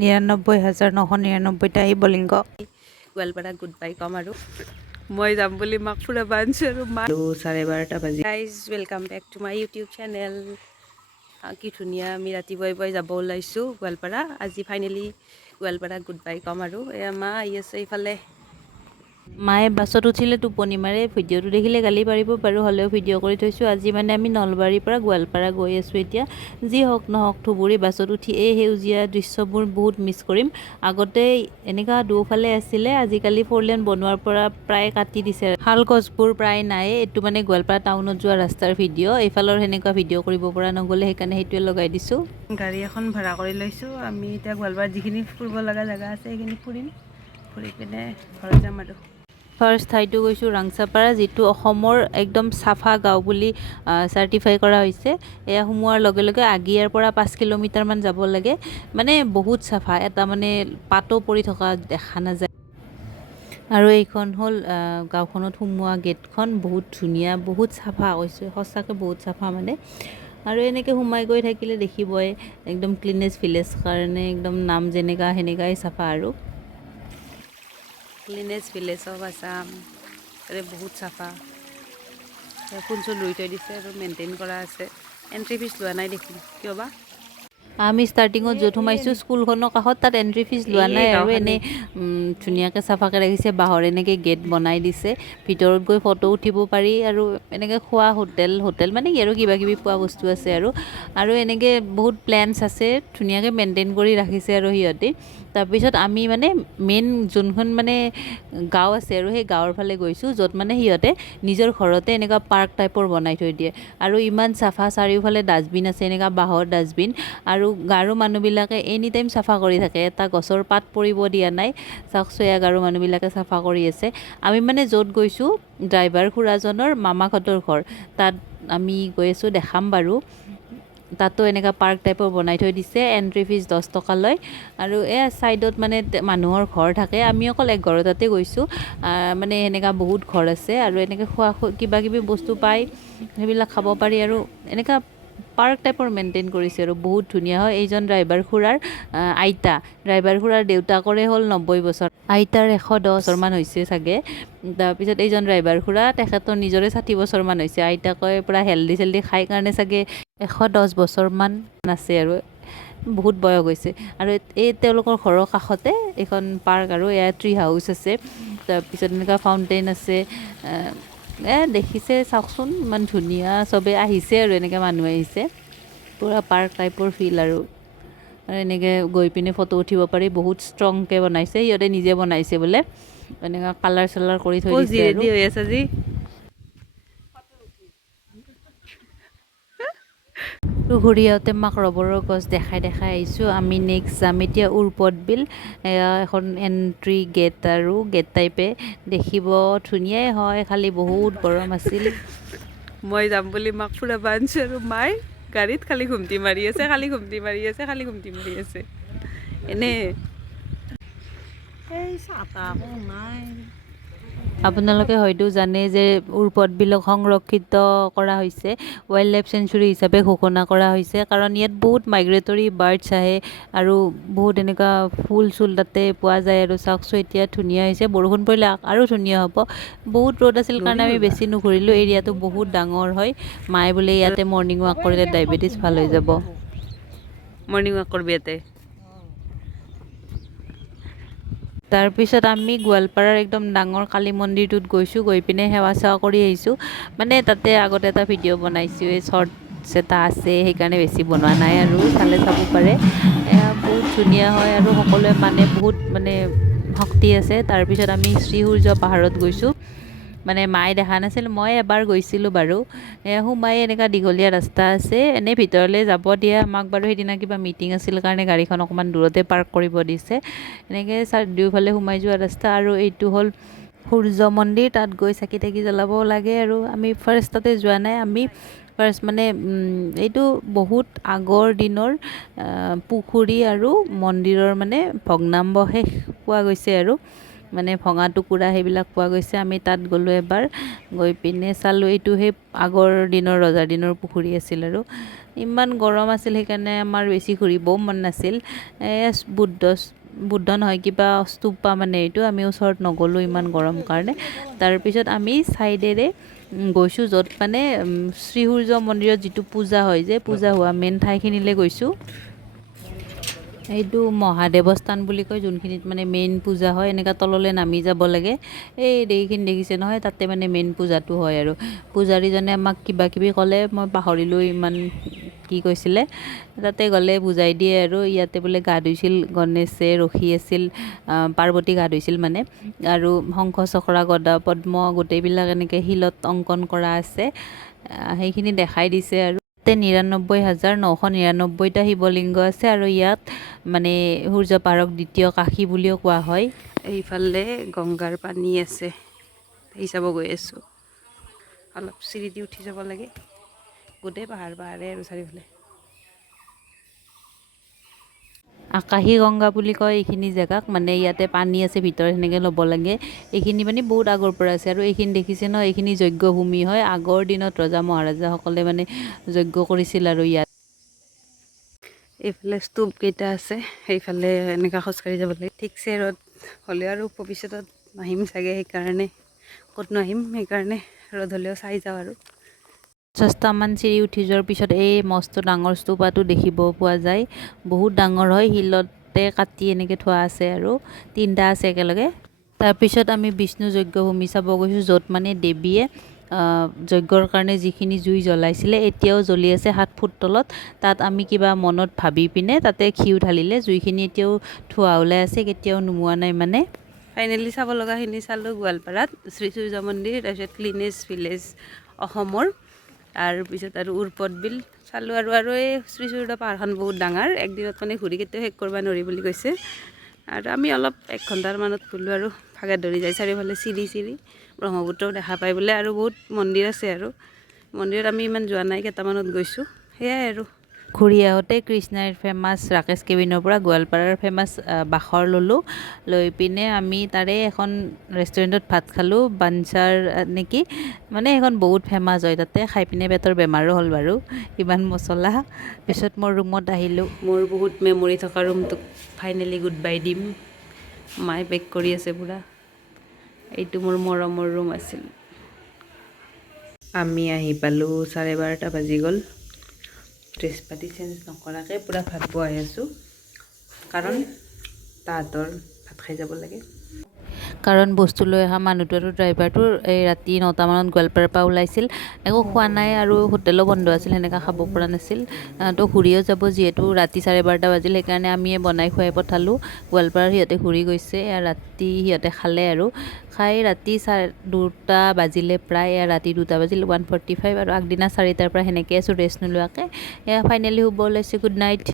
99,999টা শিৱলিংগ। গোৱালপাৰা গুড বাই কম আৰু মই যাম বুলি মাক ফুৰাব আনিছোঁ আৰু মা 12:30 বাজি। Guys welcome back to my YouTube channel. কি ধুনীয়া আমি ৰাতিপুৱাই যাব ওলাইছোঁ গোৱালপাৰা। আজি ফাইনেলি গোৱালপাৰা গুড বাই কম আৰু এয়া মা আহি আছে এইফালে। মায়ে বাছত উঠিলে টোপনি মাৰে, ভিডিঅ'টো দেখিলে গালি পাৰিব বাৰু, হ'লেও ভিডিঅ' কৰি থৈছোঁ। আজি মানে আমি নলবাৰীৰ পৰা গোৱালপাৰা গৈ আছোঁ এতিয়া। যি হওক নহওক ধুবুৰী বাছত উঠি এই সেউজীয়া দৃশ্যবোৰ বহুত মিছ কৰিম। আগতে এনেকুৱা দুফালে আছিলে, আজিকালি 4 লেন বনোৱাৰ পৰা প্ৰায় কাটি দিছে। শাল গছবোৰ প্ৰায় নাই। এইটো মানে গোৱালপাৰা টাউনত যোৱা ৰাস্তাৰ ভিডিঅ'। এইফালৰ সেনেকুৱা ভিডিঅ' কৰিব পৰা নগ'লে সেইকাৰণে সেইটোৱে লগাই দিছোঁ। গাড়ী এখন ভাড়া কৰি লৈছোঁ। আমি এতিয়া গোৱালপাৰাত যিখিনি ফুৰিব লগা জেগা আছে সেইখিনি ফুৰিম, ফুৰি পিনে ঘৰত যাম আৰু। ফাৰ্ষ্ট ঠাইটো গৈছোঁ ৰাংচাপাৰা, যিটো অসমৰ একদম চাফা গাঁও বুলি চাৰ্টিফাই কৰা হৈছে। এয়া সোমোৱাৰ লগে লগে আগিয়াৰ পৰা 5 কিলোমিটাৰমান যাব লাগে। মানে বহুত চাফা, এটা মানে পাতো পৰি থকা দেখা নাযায়। আৰু এইখন হ'ল গাঁওখনত সোমোৱা গেটখন। বহুত ধুনীয়া, বহুত চাফা কৈছোঁ, সঁচাকৈ বহুত চাফা মানে। আৰু এনেকৈ সোমাই গৈ থাকিলে দেখিবই একদম ক্লিনেষ্ট ভিলেজ কাৰণে একদম নাম যেনেকুৱা সেনেকুৱাই চাফা আৰু। ক্লিনেষ্ট ভিলেজ অফ আছাম, বহুত চাফা। ফুল চুল ৰুই থৈ দিছে আৰু মেইনটেইন কৰা আছে। এণ্ট্ৰি ফিজ লোৱা নাই দেখোন, কিয় বা? আমি ষ্টাৰ্টিঙত য'ত সোমাইছোঁ স্কুলখনৰ কাষত, তাত এণ্ট্ৰি ফিজ লোৱা নাই আৰু এনেই ধুনীয়াকৈ চাফাকৈ ৰাখিছে। বাঁহৰ এনেকৈ গেট বনাই দিছে, ভিতৰত গৈ ফটো উঠিব পাৰি। আৰু এনেকৈ খোৱা হোটেল মানে কি আৰু কিবা কিবি খোৱা বস্তু আছে আৰু এনেকৈ বহুত প্লেন্স আছে, ধুনীয়াকৈ মেইনটেইন কৰি ৰাখিছে আৰু সিহঁতে। তাৰপিছত আমি মানে মেইন যোনখন মানে গাঁও আছে আৰু সেই গাঁৱৰ ফালে গৈছোঁ, য'ত মানে সিহঁতে নিজৰ ঘৰতে এনেকুৱা পাৰ্ক টাইপৰ বনাই থৈ দিয়ে। আৰু ইমান চাফা, চাৰিওফালে ডাষ্টবিন আছে, এনেকুৱা বাঁহৰ ডাষ্টবিন। আৰু গাৰো মানুহবিলাকে এনি টাইম চাফা কৰি থাকে, এটা গছৰ পাত পৰিব দিয়া নাই। চাওকচোন, গাৰো মানুহবিলাকে চাফা কৰি আছে। আমি মানে য'ত গৈছোঁ, ড্ৰাইভাৰ খুৰাজনৰ মামাহঁতৰ ঘৰ, তাত আমি গৈ আছোঁ, দেখাম বাৰু। তাতো এনেকুৱা পাৰ্ক টাইপৰ বনাই থৈ দিছে। এণ্ট্ৰি ফিজ 10 টকা লয়। আৰু ছাইডত মানে মানুহৰ ঘৰ থাকে। আমি অকল এক ঘৰ তাতে গৈছোঁ, মানে এনেকুৱা বহুত ঘৰ আছে। আৰু এনেকৈ খোৱা কিবা কিবি বস্তু পায়, সেইবিলাক খাব পাৰি। আৰু এনেকুৱা পাৰ্ক টাইপৰ মেইনটেইন কৰিছে আৰু বহুত ধুনীয়া হয়। এইজন ড্ৰাইভাৰ খুৰাৰ আইতা, ড্ৰাইভাৰ খুৰাৰ দেউতাকৰে হ'ল 90 বছৰ, আইতাৰ 110 বছৰমান হৈছে চাগে। তাৰপিছত এইজন ড্ৰাইভাৰ খুৰা, তেখেতৰ নিজৰে 60 বছৰমান হৈছে। আইতাকে পূৰা হেল্ডি চেল্ডি খাই কাৰণে চাগে 110 বছৰমান আছে আৰু বহুত বয়স হৈছে। আৰু এই তেওঁলোকৰ ঘৰৰ কাষতে এখন পাৰ্ক, আৰু এয়া ট্ৰি হাউচ আছে। তাৰপিছত এনেকুৱা ফাউণ্টেইন আছে। দেখিছে চাওকচোন, ইমান ধুনীয়া। চবেই আহিছে আৰু এনেকৈ মানুহ আহিছে, পূৰা পাৰ্ক টাইপৰ ফিল আৰু এনেকৈ গৈ পিনে ফটো উঠিব পাৰি। বহুত ষ্ট্ৰংকৈ বনাইছে, সিহঁতে নিজে বনাইছে বোলে। এনেকুৱা কালাৰ চালাৰ কৰি থৈ দিছে আৰু। ৰেডি হৈ আছে আজি। ঘূৰি আহোঁতে মাক ৰবৰৰ গছ দেখাই আহিছোঁ। আমি নেক্সট যাম এতিয়া উৰপদ বিল। এয়া এখন এণ্ট্ৰি গেট আৰু গেট টাইপে, দেখিব ধুনীয়াই হয়, খালি বহুত গৰম আছিল। মই যাম বুলি মাক ফুৰাব আনিছোঁ আৰু মায়ে গাড়ীত খালি ঘুমটি মাৰি আছে, এনে এই চাহ নাই। আপোনালোকে হয়তো জানে যে উৰপদ বিলক সংৰক্ষিত কৰা হৈছে, ৱাইল্ড লাইফ চেঞ্চুৰী হিচাপে ঘোষণা কৰা হৈছে। কাৰণ ইয়াত বহুত মাইগ্ৰেটৰী বাৰ্ডছ আহে আৰু বহুত এনেকুৱা ফুল চুল তাতে পোৱা যায়। আৰু চাওকচোন, এতিয়া ধুনীয়া হৈছে। বৰষুণ পৰিলে আৰু ধুনীয়া হ'ব। বহুত ৰ'দ আছিল কাৰণে আমি বেছি নুঘূৰিলোঁ। এৰিয়াটো বহুত ডাঙৰ হয়। মায়ে বোলে ইয়াতে মৰ্ণিং ৱাক কৰিলে ডায়েবেটিছ ভাল হৈ যাব। মৰ্ণিং ৱাক কৰিবি ইয়াতে। তাৰপিছত আমি গোৱালপাৰাৰ একদম ডাঙৰ কালী মন্দিৰটোত গৈছোঁ, গৈ পিনে সেৱা চেৱা কৰি আহিছোঁ। মানে তাতে আগতে এটা ভিডিঅ' বনাইছোঁ, এই শ্বৰ্টছ এটা আছে, সেইকাৰণে বেছি বনোৱা নাই আৰু চালে চাব পাৰে। বহুত ধুনীয়া হয় আৰু সকলোৱে মানে বহুত মানে শক্তি আছে। তাৰপিছত আমি শ্ৰীসূৰ্য পাহাৰত গৈছোঁ। মানে মায়ে দেখা নাছিল, মই এবাৰ গৈছিলোঁ বাৰু। সোমাই এনেকুৱা দীঘলীয়া ৰাস্তা আছে, এনেই ভিতৰলৈ যাব দিয়ে আমাক বাৰু। সেইদিনা কিবা মিটিং আছিল কাৰণে গাড়ীখন অকণমান দূৰতে পাৰ্ক কৰিব দিছে। এনেকৈ দুয়োফালে সোমাই যোৱা ৰাস্তা। আৰু এইটো হ'ল সূৰ্য মন্দিৰ, তাত গৈ চাকি তাকি জ্বলাব লাগে। আৰু আমি ফাৰ্ষ্টতে যোৱা নাই, আমি ফাৰ্ষ্ট মানে এইটো বহুত আগৰ দিনৰ পুখুৰী আৰু মন্দিৰৰ মানে ভগ্নাৱশেষ পোৱা গৈছে আৰু মানে ভঙা টুকুৰা সেইবিলাক পোৱা গৈছে। আমি তাত গ'লোঁ এবাৰ, গৈ পিনে চালোঁ এইটো সেই আগৰ দিনৰ ৰজাৰ দিনৰ পুখুৰী আছিল আৰু ইমান গৰম আছিল সেইকাৰণে আমাৰ বেছি ঘূৰিবও মন নাছিল। বুদ্ধ নহয় কিবা স্তূপা মানে এইটো, আমি ওচৰত নগ'লোঁ ইমান গৰম কাৰণে। তাৰপিছত আমি ছাইডেৰে গৈছোঁ য'ত মানে শ্ৰী সূৰ্য মন্দিৰত যিটো পূজা হয় যে, পূজা হোৱা মেইন ঠাইখিনিলৈ গৈছোঁ। এইটো মহাদেৱ স্থান বুলি কয়, যোনখিনিত মানে মেইন পূজা হয়। এনেকুৱা তললৈ নামি যাব লাগে, এই এইখিনি দেখিছে নহয়, তাতে মানে মেইন পূজাটো হয় আৰু পূজাৰীজনে আমাক কিবা কিবি ক'লে, মই পাহৰিলোঁ ইমান কি কৈছিলে। তাতে গ'লে বুজাই দিয়ে আৰু ইয়াতে বোলে গা ধুইছিল গণেশে, ৰখি আছিল, পাৰ্বতী গা ধুইছিল মানে, আৰু শংখ চক্ৰ গদা পদ্ম গোটেইবিলাক এনেকৈ শিলত অংকন কৰা আছে, সেইখিনি দেখাই দিছে আৰু 99,999টা শিৱলিংগ আছে আৰু ইয়াত মানে সূৰ্য পাহাৰক দ্বিতীয় কাশী বুলিও কোৱা হয়। এইফালে গংগাৰ পানী আছে, সেই চাব গৈ আছোঁ। অলপ চিৰি দি উঠি যাব লাগে, গোটেই পাহাৰে আৰু চাৰিওফালে। আকাশী গংগা বুলি কয় এইখিনি জেগাক, মানে ইয়াতে পানী আছে ভিতৰত সেনেকৈ ল'ব লাগে। এইখিনি মানে বহুত আগৰ পৰা আছে আৰু এইখিনি দেখিছে ন, এইখিনি যজ্ঞ ভূমি হয়। আগৰ দিনত ৰজা মহাৰজাসকলে মানে যজ্ঞ কৰিছিল আৰু ইয়াত। এইফালে স্তূপ কেইটা আছে, সেইফালে এনেকুৱা খোজকাঢ়ি যাব লাগে। ঠিকছে ৰ'দ হ'লেও আৰু ভৱিষ্যতত নাহিম চাগে, সেইকাৰণে ক'তনো আহিম, সেইকাৰণে ৰ'দ হ'লেও চাই যাওঁ আৰু 50টামান চিৰি উঠি যোৱাৰ পিছত এই মস্ত ডাঙৰ স্তূপাটো দেখিব পোৱা যায়। বহুত ডাঙৰ হয়, শিলতে কাটি এনেকৈ থোৱা আছে আৰু 3টা আছে একেলগে। তাৰপিছত আমি বিষ্ণু যজ্ঞ ভূমি চাব গৈছোঁ, য'ত মানে দেৱীয়ে যজ্ঞৰ কাৰণে যিখিনি জুই জ্বলাইছিলে এতিয়াও জ্বলি আছে 7 ফুট তলত। তাত আমি কিবা মনত ভাবি পিনে তাতে ঘিউ ঢালিলে জুইখিনি এতিয়াও ধোঁৱা ওলাই আছে, কেতিয়াও নুমুৱা নাই মানে। ফাইনেলি চাব লগাখিনি চালোঁ গোৱালপাৰাত শ্ৰী সূৰ্য মন্দিৰ, তাৰপিছত ক্লিনেষ্ট ভিলেজ অসমৰ, তাৰপিছত আৰু উৰ্পদ বিল চালোঁ আৰু এই শ্ৰী সূৰ্য পাহাৰখন বহুত ডাঙৰ, একদিনত মানে ঘূৰি কেতিয়াও শেষ কৰিব নোৱাৰি বুলি কৈছে। আৰু আমি অলপ 1 ঘণ্টাৰ মানত গ'লোঁ আৰু ভাগে ধৰি যায়। চাৰিওফালে চিৰি ব্ৰহ্মপুত্ৰও দেখা পায় বোলে, আৰু বহুত মন্দিৰ আছে আৰু মন্দিৰত আমি ইমান যোৱা নাই, কেইটামানত গৈছোঁ। সেয়াই আৰু ঘূৰি আহোঁতে কৃষ্ণাইৰ ফেমাছ ৰাকেশ কেবিনৰ পৰা গোৱালপাৰাৰ ফেমাছ বাখৰ ল'লোঁ। লৈ পিনে আমি তাৰে এখন ৰেষ্টুৰেণ্টত ভাত খালোঁ, বাঞ্চাৰ নেকি, মানে সেইখন বহুত ফেমাছ হয়। তাতে খাই পিনে পেটৰ বেমাৰো হ'ল বাৰু, ইমান মছলা। পিছত মোৰ ৰুমত আহিলোঁ, মোৰ বহুত মেমৰি থকা ৰুমটোক ফাইনেলি গুড বাই দিম। মায়ে বেক কৰি আছে পূৰা। এইটো মোৰ মৰমৰ ৰুম আছিল। আমি আহি পালোঁ, 12:30 বাজি গ'ল। ড্ৰেছ পাতি চেঞ্জ নকৰাকৈ পূৰা ভাত বহাই আছোঁ, কাৰণ তাহাঁতৰ ভাত খাই যাব লাগে। কাৰণ বস্তু লৈ অহা মানুহটো আৰু ড্ৰাইভাৰটোৰ এই ৰাতি 9টামানত গোৱালপাৰাৰ পৰা ওলাইছিল, একো খোৱা নাই আৰু হোটেলো বন্ধ আছিল, সেনেকৈ খাব পৰা নাছিল। তো ঘূৰিও যাব, যিহেতু ৰাতি 12:30 বাজিল, সেইকাৰণে আমিয়ে বনাই খুৱাই পঠালোঁ। গোৱালপাৰাৰ সিহঁতে ঘূৰি গৈছে, ৰাতি সিহঁতে খালে আৰু খাই ৰাতি 2টা বাজিলে প্ৰায়, ৰাতি 2টা বাজিল 1:45, আৰু আগদিনা 4টাৰ পৰা সেনেকৈ আছোঁ ৰেষ্ট নোলোৱাকৈ। ফাইনেলি শুব ওলাইছোঁ। Good night.